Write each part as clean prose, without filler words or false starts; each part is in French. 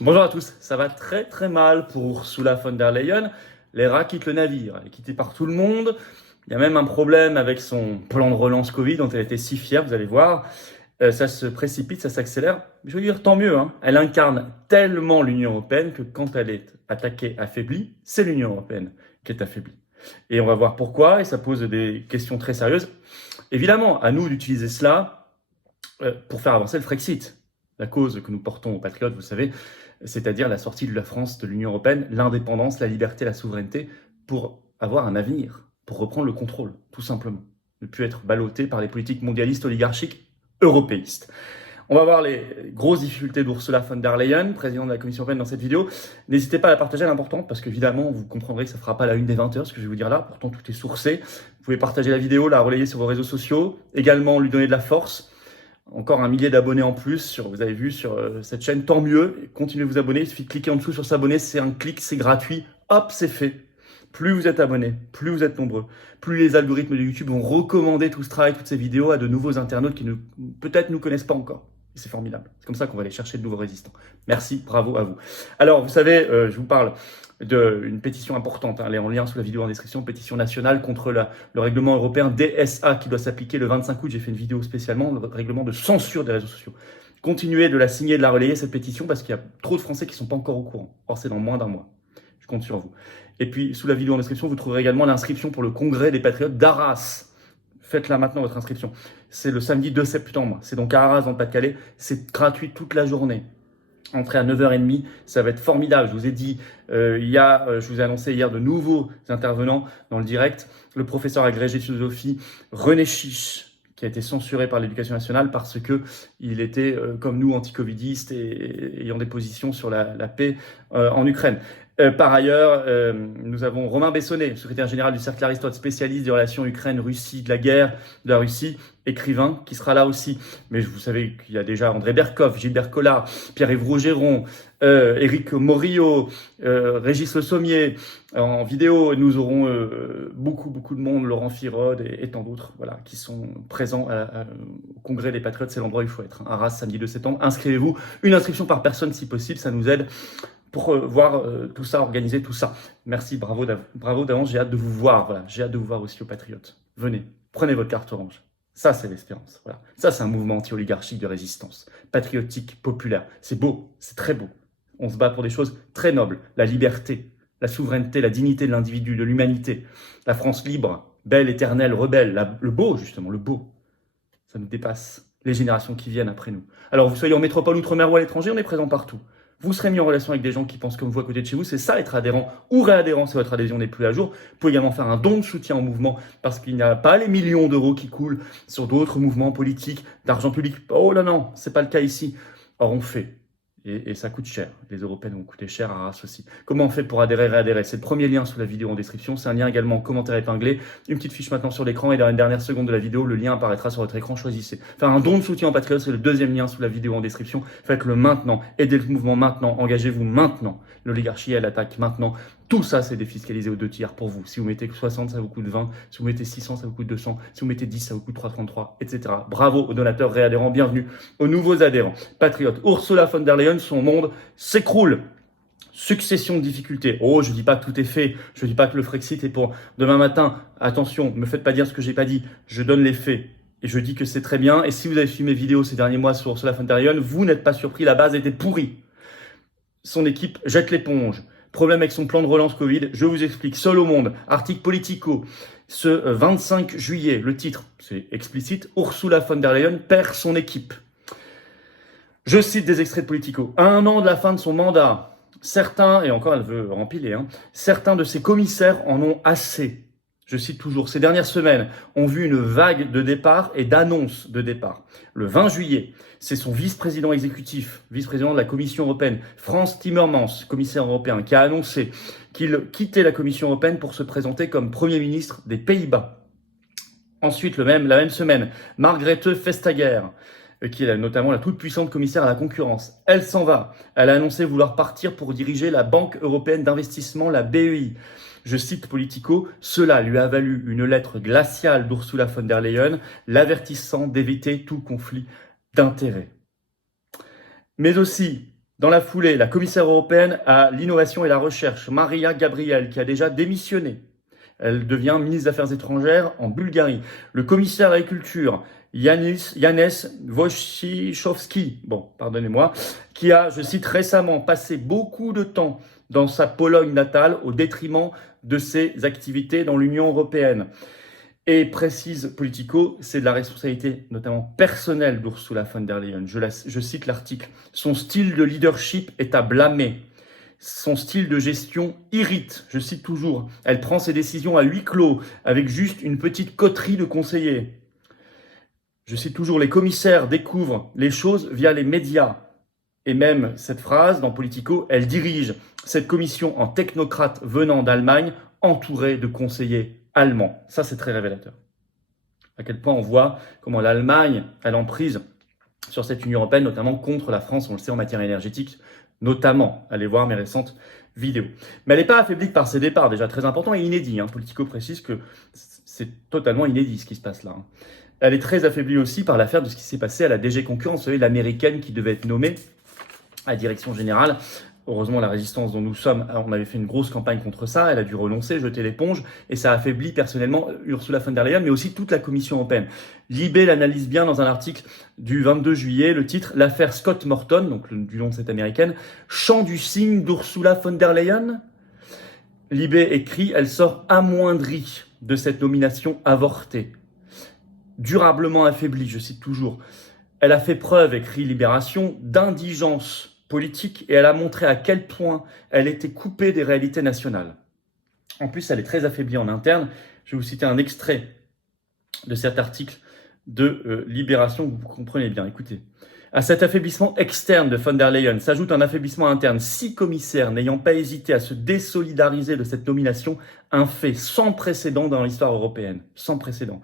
Bonjour à tous, ça va très très mal pour Ursula von der Leyen. Les rats quittent le navire, elle est quittée par tout le monde. Il y a même un problème avec son plan de relance Covid dont elle était si fière, vous allez voir. Ça se précipite, ça s'accélère. Je veux dire, tant mieux, hein. Elle incarne tellement l'Union européenne que quand elle est attaquée, affaiblie, c'est l'Union européenne qui est affaiblie. Et on va voir pourquoi, et ça pose des questions très sérieuses. Évidemment, à nous d'utiliser cela pour faire avancer le Frexit, la cause que nous portons aux patriotes, vous savez, c'est-à-dire la sortie de la France de l'Union européenne, l'indépendance, la liberté, la souveraineté, pour avoir un avenir, pour reprendre le contrôle, tout simplement. Ne plus être ballotté par les politiques mondialistes, oligarchiques, européistes. On va voir les grosses difficultés d'Ursula von der Leyen, présidente de la Commission européenne, dans cette vidéo. N'hésitez pas à la partager, elle est importante, parce qu'évidemment, vous comprendrez que ça ne fera pas la une des 20 heures, ce que je vais vous dire là. Pourtant, tout est sourcé. Vous pouvez partager la vidéo, la relayer sur vos réseaux sociaux, également lui donner de la force. Encore un millier d'abonnés en plus, vous avez vu, sur cette chaîne, tant mieux. Continuez de vous abonner, il suffit de cliquer en dessous sur s'abonner, c'est un clic, c'est gratuit, hop, c'est fait. Plus vous êtes abonnés, plus vous êtes nombreux, plus les algorithmes de YouTube vont recommander tout ce travail, toutes ces vidéos à de nouveaux internautes qui peut-être nous connaissent pas encore. Et c'est formidable. C'est comme ça qu'on va aller chercher de nouveaux résistants. Merci, bravo à vous. Alors, vous savez, je vous parle d'une pétition importante, elle est en lien sous la vidéo en description, pétition nationale contre le règlement européen DSA qui doit s'appliquer le 25 août. J'ai fait une vidéo spécialement, le règlement de censure des réseaux sociaux. Continuez de la signer, de la relayer, cette pétition, parce qu'il y a trop de Français qui ne sont pas encore au courant. Or, c'est dans moins d'un mois. Je compte sur vous. Et puis, sous la vidéo en description, vous trouverez également l'inscription pour le congrès des patriotes d'Arras. Faites-la maintenant, votre inscription. C'est le samedi 2 septembre. C'est donc à Arras, dans le Pas-de-Calais. C'est gratuit toute la journée. Entrez à 9h30, ça va être formidable. Je vous ai dit, je vous ai annoncé hier de nouveaux intervenants dans le direct. Le professeur agrégé de philosophie René Chiche, qui a été censuré par l'Éducation nationale parce que il était, comme nous, anti-covidiste et ayant des positions sur la paix en Ukraine. Par ailleurs, nous avons Romain Bessonnet, secrétaire général du Cercle Aristote, spécialiste des relations Ukraine-Russie, de la guerre de la Russie, écrivain, qui sera là aussi. Mais vous savez qu'il y a déjà André Berkoff, Gilbert Collard, Pierre-Yves Rougeron, Éric Morillo, Régis Le Sommier. En vidéo, nous aurons beaucoup de monde, Laurent Firode et tant d'autres, voilà, qui sont présents au Congrès des Patriotes. C'est l'endroit où il faut être. Arras, samedi 2 septembre. Inscrivez-vous. Une inscription par personne si possible, ça nous aide pour voir tout ça, organiser tout ça. Merci, bravo d'avance, j'ai hâte de vous voir. Voilà, j'ai hâte de vous voir aussi aux Patriotes. Venez, prenez votre carte orange. Ça, c'est l'espérance. Voilà. Ça, c'est un mouvement anti-oligarchique de résistance, patriotique, populaire. C'est beau, c'est très beau. On se bat pour des choses très nobles. La liberté, la souveraineté, la dignité de l'individu, de l'humanité. La France libre, belle, éternelle, rebelle. Le beau, justement, le beau. Ça nous dépasse. Les générations qui viennent après nous. Alors, vous soyez en métropole, outre-mer ou à l'étranger, on est présent partout. Vous serez mis en relation avec des gens qui pensent comme vous à côté de chez vous. C'est ça, être adhérent ou réadhérent si votre adhésion n'est plus à jour. Vous pouvez également faire un don de soutien au mouvement parce qu'il n'y a pas les millions d'euros qui coulent sur d'autres mouvements politiques, d'argent public. Oh là non, c'est pas le cas ici. Or, on fait. Et ça coûte cher. Les Européennes vont coûter cher à Arras aussi. Comment on fait pour adhérer, réadhérer? C'est le premier lien sous la vidéo en description. C'est un lien également en commentaire épinglé. Une petite fiche maintenant sur l'écran et dans les dernières secondes de la vidéo, le lien apparaîtra sur votre écran. Choisissez. Faire un don de soutien en Patriote, c'est le deuxième lien sous la vidéo en description. Faites-le maintenant. Aidez le mouvement maintenant. Engagez-vous maintenant. L'oligarchie, elle attaque maintenant. Tout ça, c'est défiscalisé aux 2 tiers pour vous. Si vous mettez 60, ça vous coûte 20. Si vous mettez 600, ça vous coûte 200. Si vous mettez 10, ça vous coûte 333, etc. Bravo aux donateurs réadhérents. Bienvenue aux nouveaux adhérents. Patriotes. Ursula von der Leyen, son monde s'écroule. Succession de difficultés. Oh, je dis pas que tout est fait. Je dis pas que le Frexit est pour demain matin. Attention, ne me faites pas dire ce que j'ai pas dit. Je donne les faits. Et je dis que c'est très bien. Et si vous avez suivi mes vidéos ces derniers mois sur Ursula von der Leyen, vous n'êtes pas surpris. La base était pourrie. Son équipe jette l'éponge. Problème avec son plan de relance Covid, je vous explique. Seul au monde, article Politico, ce 25 juillet, le titre, c'est explicite, Ursula von der Leyen perd son équipe. Je cite des extraits de Politico. À 1 an de la fin de son mandat, certains, et encore elle veut empiler, certains de ses commissaires en ont assez. Je cite toujours, ces dernières semaines ont vu une vague de départs et d'annonces de départ. Le 20 juillet, c'est son vice-président exécutif, vice-président de la Commission européenne, Frans Timmermans, commissaire européen, qui a annoncé qu'il quittait la Commission européenne pour se présenter comme Premier ministre des Pays-Bas. Ensuite, la même semaine, Margrethe Vestager, qui est notamment la toute puissante commissaire à la concurrence. Elle s'en va. Elle a annoncé vouloir partir pour diriger la Banque européenne d'investissement, la BEI. Je cite Politico, cela lui a valu une lettre glaciale d'Ursula von der Leyen, l'avertissant d'éviter tout conflit d'intérêts. Mais aussi, Dans la foulée, la commissaire européenne à l'innovation et la recherche, Maria Gabriel, qui a déjà démissionné. Elle devient ministre des Affaires étrangères en Bulgarie. Le commissaire à l'agriculture, Janez Wojciechowski, pardonnez-moi, qui a, je cite, récemment passé beaucoup de temps dans sa Pologne natale au détriment de ses activités dans l'Union européenne. Et précise Politico, c'est de la responsabilité notamment personnelle d'Ursula von der Leyen. Je cite l'article. Son style de leadership est à blâmer. Son style de gestion irrite. Je cite toujours. Elle prend ses décisions à huis clos avec juste une petite coterie de conseillers. Je cite toujours. Les commissaires découvrent les choses via les médias. Et même cette phrase dans Politico, elle dirige cette commission en technocrate venant d'Allemagne, entourée de conseillers allemands. Ça, c'est très révélateur. À quel point on voit comment l'Allemagne a l'emprise sur cette Union européenne, notamment contre la France, on le sait, en matière énergétique, notamment. Allez voir mes récentes vidéos. Mais elle n'est pas affaiblie par ses départs, déjà très important et inédit. Politico précise que c'est totalement inédit ce qui se passe là. Elle est très affaiblie aussi par l'affaire de ce qui s'est passé à la DG Concurrence, vous savez, l'américaine qui devait être nommée à la direction générale. Heureusement, la résistance dont nous sommes, on avait fait une grosse campagne contre ça, elle a dû renoncer, jeter l'éponge, et ça affaiblit personnellement Ursula von der Leyen, mais aussi toute la Commission européenne. Libé l'analyse bien dans un article du 22 juillet, le titre « L'affaire Scott Morton », donc du nom de cette américaine, « Chant du cygne d'Ursula von der Leyen ». Libé écrit « Elle sort amoindrie de cette nomination avortée, durablement affaiblie », je cite toujours. « Elle a fait preuve, écrit Libération, d'indigence politique et elle a montré à quel point elle était coupée des réalités nationales. En plus, elle est très affaiblie en interne. Je vais vous citer un extrait de cet article de Libération, vous comprenez bien. Écoutez. À cet affaiblissement externe de von der Leyen s'ajoute un affaiblissement interne. 6 commissaires n'ayant pas hésité à se désolidariser de cette nomination, un fait sans précédent dans l'histoire européenne. Sans précédent.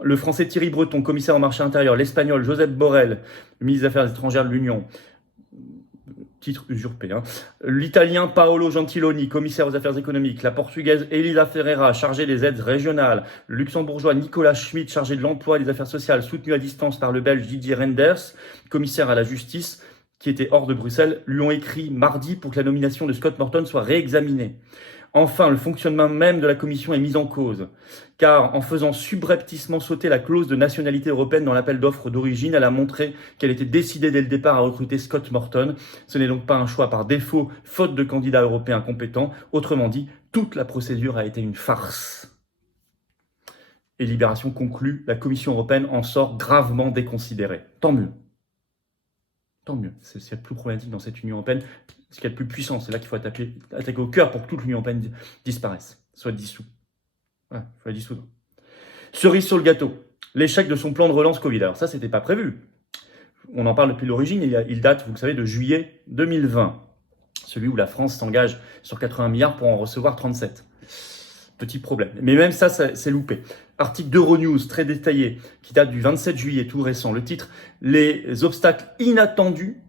Le français Thierry Breton, commissaire au marché intérieur, l'espagnol Josep Borrell, ministre des Affaires étrangères de l'Union, titre usurpé. L'italien Paolo Gentiloni, commissaire aux affaires économiques. La portugaise Elisa Ferreira, chargée des aides régionales. Le luxembourgeois Nicolas Schmitt, chargé de l'emploi et des affaires sociales, soutenu à distance par le belge Didier Renders, commissaire à la justice, qui était hors de Bruxelles, lui ont écrit mardi pour que la nomination de Scott Morton soit réexaminée. Enfin, le fonctionnement même de la Commission est mis en cause, car en faisant subrepticement sauter la clause de nationalité européenne dans l'appel d'offres d'origine, elle a montré qu'elle était décidée dès le départ à recruter Scott Morton. Ce n'est donc pas un choix par défaut, faute de candidats européens compétents. Autrement dit, toute la procédure a été une farce. Et Libération conclut, la Commission européenne en sort gravement déconsidérée. Tant mieux. Tant mieux. C'est ce qu'il y a de plus problématique dans cette Union européenne. Ce qu'il y a de plus puissant, c'est là qu'il faut attaquer au cœur pour que toute l'Union européenne disparaisse, soit dissous. Il faut la dissoudre. Cerise sur le gâteau, l'échec de son plan de relance Covid. Alors ça, c'était pas prévu. On en parle depuis l'origine, il date, vous le savez, de juillet 2020. Celui où la France s'engage sur 80 milliards pour en recevoir 37. Petit problème. Mais même ça, c'est loupé. Article d'Euronews, très détaillé, qui date du 27 juillet, tout récent. Le titre, les obstacles inattendus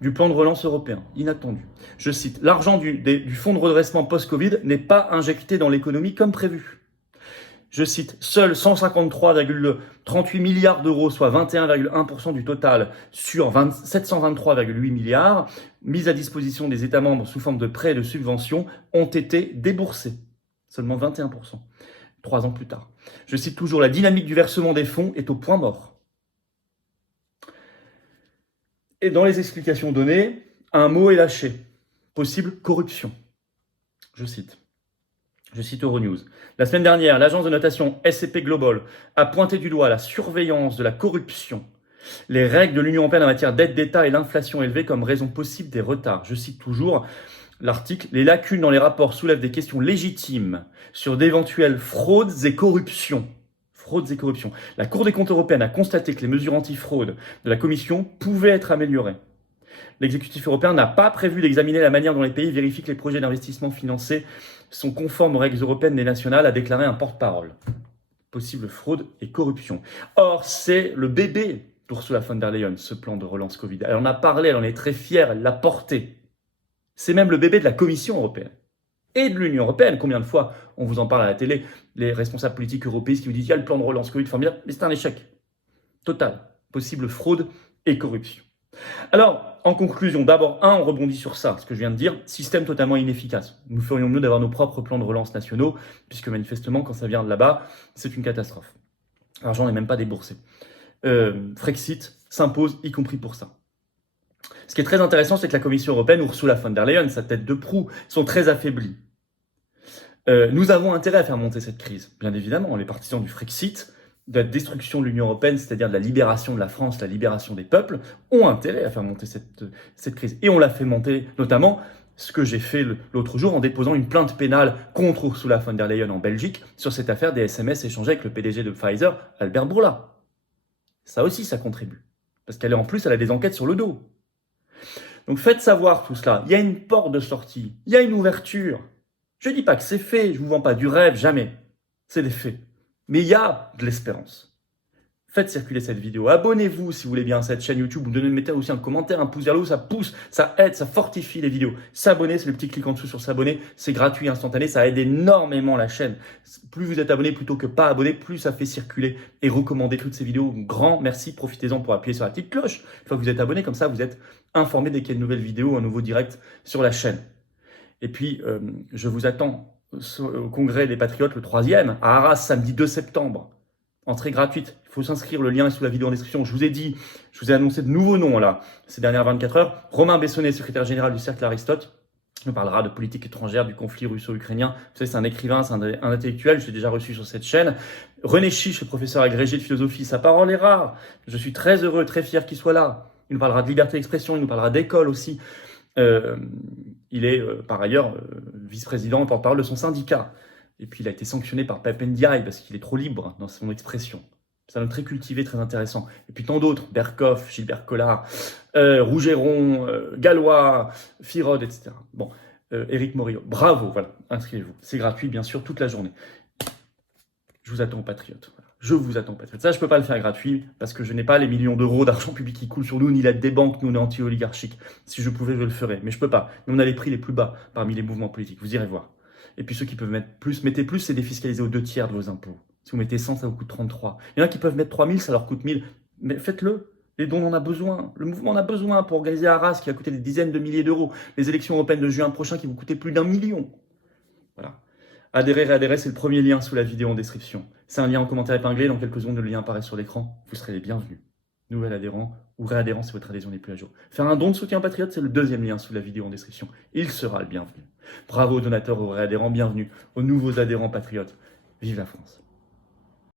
du plan de relance européen. Inattendu. Je cite, l'argent du fonds de redressement post-Covid n'est pas injecté dans l'économie comme prévu. Je cite, seuls 153,38 milliards d'euros, soit 21,1% du total sur 723,8 milliards, mis à disposition des États membres sous forme de prêts et de subventions, ont été déboursés. Seulement 21%. 3 ans plus tard. Je cite toujours, la dynamique du versement des fonds est au point mort. Et dans les explications données, un mot est lâché. Possible corruption. Je cite Euronews. La semaine dernière, l'agence de notation S&P Global a pointé du doigt la surveillance de la corruption, les règles de l'Union européenne en matière d'aide d'État et l'inflation élevée comme raison possible des retards. Je cite toujours l'article. Les lacunes dans les rapports soulèvent des questions légitimes sur d'éventuelles fraudes et corruptions. La Cour des comptes européenne a constaté que les mesures anti-fraude de la Commission pouvaient être améliorées. L'exécutif européen n'a pas prévu d'examiner la manière dont les pays vérifient que les projets d'investissement financés sont conformes aux règles européennes et nationales, a déclaré un porte-parole. Possible fraude et corruption. Or, c'est le bébé d'Ursula von der Leyen, ce plan de relance Covid. Elle en a parlé, elle en est très fière, elle l'a porté. C'est même le bébé de la Commission européenne. Et de l'Union européenne. Combien de fois on vous en parle à la télé, les responsables politiques européens qui vous disent « il y a le plan de relance Covid formidable », mais c'est un échec total. Possible fraude et corruption. Alors, en conclusion, d'abord, on rebondit sur ça, ce que je viens de dire, système totalement inefficace. Nous ferions mieux d'avoir nos propres plans de relance nationaux, puisque manifestement, quand ça vient de là-bas, c'est une catastrophe. L'argent n'est même pas déboursé. Frexit s'impose, y compris pour ça. Ce qui est très intéressant, c'est que la Commission européenne, Ursula von der Leyen, sa tête de proue, sont très affaiblis. Nous avons intérêt à faire monter cette crise. Bien évidemment, les partisans du Frexit, de la destruction de l'Union européenne, c'est-à-dire de la libération de la France, la libération des peuples, ont intérêt à faire monter cette crise. Et on l'a fait monter, notamment, ce que j'ai fait l'autre jour en déposant une plainte pénale contre Ursula von der Leyen en Belgique sur cette affaire des SMS échangés avec le PDG de Pfizer, Albert Bourla. Ça aussi, ça contribue. Parce qu'elle a des enquêtes sur le dos. Donc faites savoir tout cela. Il y a une porte de sortie, il y a une ouverture. Je ne dis pas que c'est fait, je ne vous vends pas du rêve, jamais. C'est des faits. Mais il y a de l'espérance. Faites circuler cette vidéo. Abonnez-vous si vous voulez bien à cette chaîne YouTube. Vous mettez aussi un commentaire, un pouce vers le haut, ça pousse, ça aide, ça fortifie les vidéos. S'abonner, c'est le petit clic en dessous sur s'abonner. C'est gratuit, instantané, ça aide énormément la chaîne. Plus vous êtes abonné plutôt que pas abonné, plus ça fait circuler et recommander toutes ces vidéos. Grand merci, profitez-en pour appuyer sur la petite cloche. Une fois que vous êtes abonné, comme ça vous êtes informé dès qu'il y a une nouvelle vidéo, un nouveau direct sur la chaîne. Et puis, je vous attends au congrès des Patriotes, le 3e, à Arras, samedi 2 septembre. Entrée gratuite. Il faut s'inscrire, le lien est sous la vidéo en description. Je vous ai annoncé de nouveaux noms là, ces dernières 24 heures. Romain Bessonnet, secrétaire général du Cercle Aristote. On parlera de politique étrangère, du conflit russo-ukrainien. Vous savez, c'est un écrivain, c'est un intellectuel, je l'ai déjà reçu sur cette chaîne. René Chiche, le professeur agrégé de philosophie, sa parole est rare. Je suis très heureux, très fier qu'il soit là. Il nous parlera de liberté d'expression, il nous parlera d'école aussi. Il est par ailleurs vice-président et porte-parole de son syndicat. Et puis il a été sanctionné par Pep Ndiaye parce qu'il est trop libre dans son expression. C'est un homme très cultivé, très intéressant. Et puis tant d'autres, Berkoff, Gilbert Collard, Rougeron, Gallois, Firod, etc. Bon, Éric Morillo. Bravo, voilà, inscrivez-vous. C'est gratuit, bien sûr, toute la journée. Je vous attends, patriotes. Voilà. Je vous attends, patriotes. Ça, je ne peux pas le faire gratuit parce que je n'ai pas les millions d'euros d'argent public qui coulent sur nous, ni l'aide des banques, nous, on est anti-oligarchique. Si je pouvais, je le ferais. Mais je ne peux pas. Nous, on a les prix les plus bas parmi les mouvements politiques. Vous irez voir. Et puis ceux qui peuvent mettre plus, mettez plus, c'est défiscalisé aux 2/3 de vos impôts. Si vous mettez 100, ça vous coûte 33. Il y en a qui peuvent mettre 3000, ça leur coûte 1000. Mais faites-le. Les dons, on en a besoin. Le mouvement en a besoin pour organiser Arras, qui va coûter des dizaines de milliers d'euros. Les élections européennes de juin prochain, qui vont coûter plus d'1 million. Voilà. Adhérer, réadhérer, c'est le premier lien sous la vidéo en description. C'est un lien en commentaire épinglé. Dans quelques secondes, le lien apparaît sur l'écran. Vous serez les bienvenus. Nouvel adhérent ou réadhérent si votre adhésion n'est plus à jour. Faire un don de soutien patriote, c'est le deuxième lien sous la vidéo en description. Il sera le bienvenu. Bravo aux donateurs, aux réadhérents, bienvenue aux nouveaux adhérents patriotes. Vive la France!